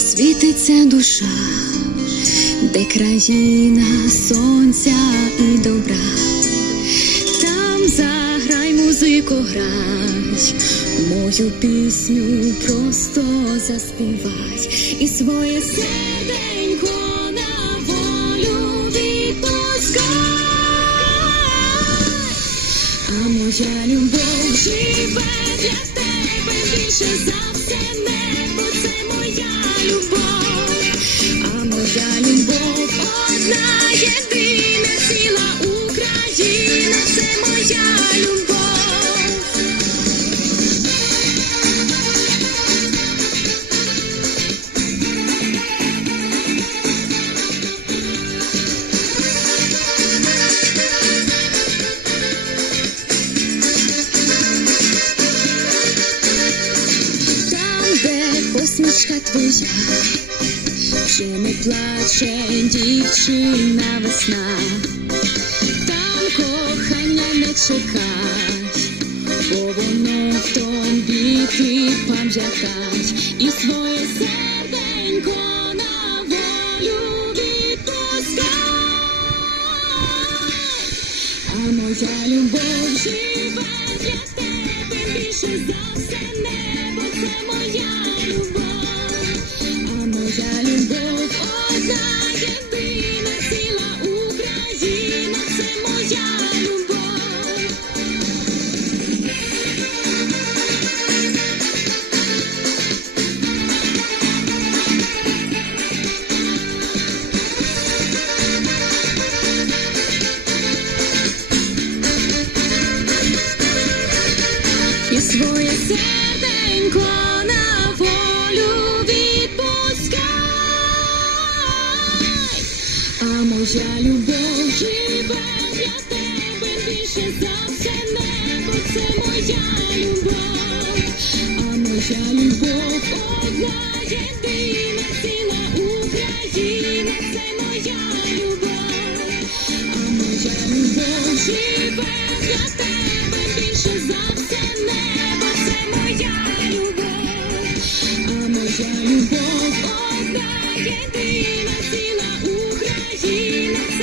світиться душа, де країна сонця і добра. Там заграй, музико, грай, мою пісню просто заспівай і своє серденько на волю відпускай. А моя любов живе для тебе більше за все посмішка твоя, вже не плаче дівчина весна, кохання бо воно в тобі ти пам'ятай і своє серденько на волю відпускай. А моя любов живе для тебе більше за все небо, це моя любов, а моя любов одна своє серденько на волю відпускай, а моя любов живе для тебе більше за все небо, це моя любов, а моя любов одна єдина ціла Україна, це моя любов, а моя любов живе для тебе Моя любов одна єдина ціла Україна.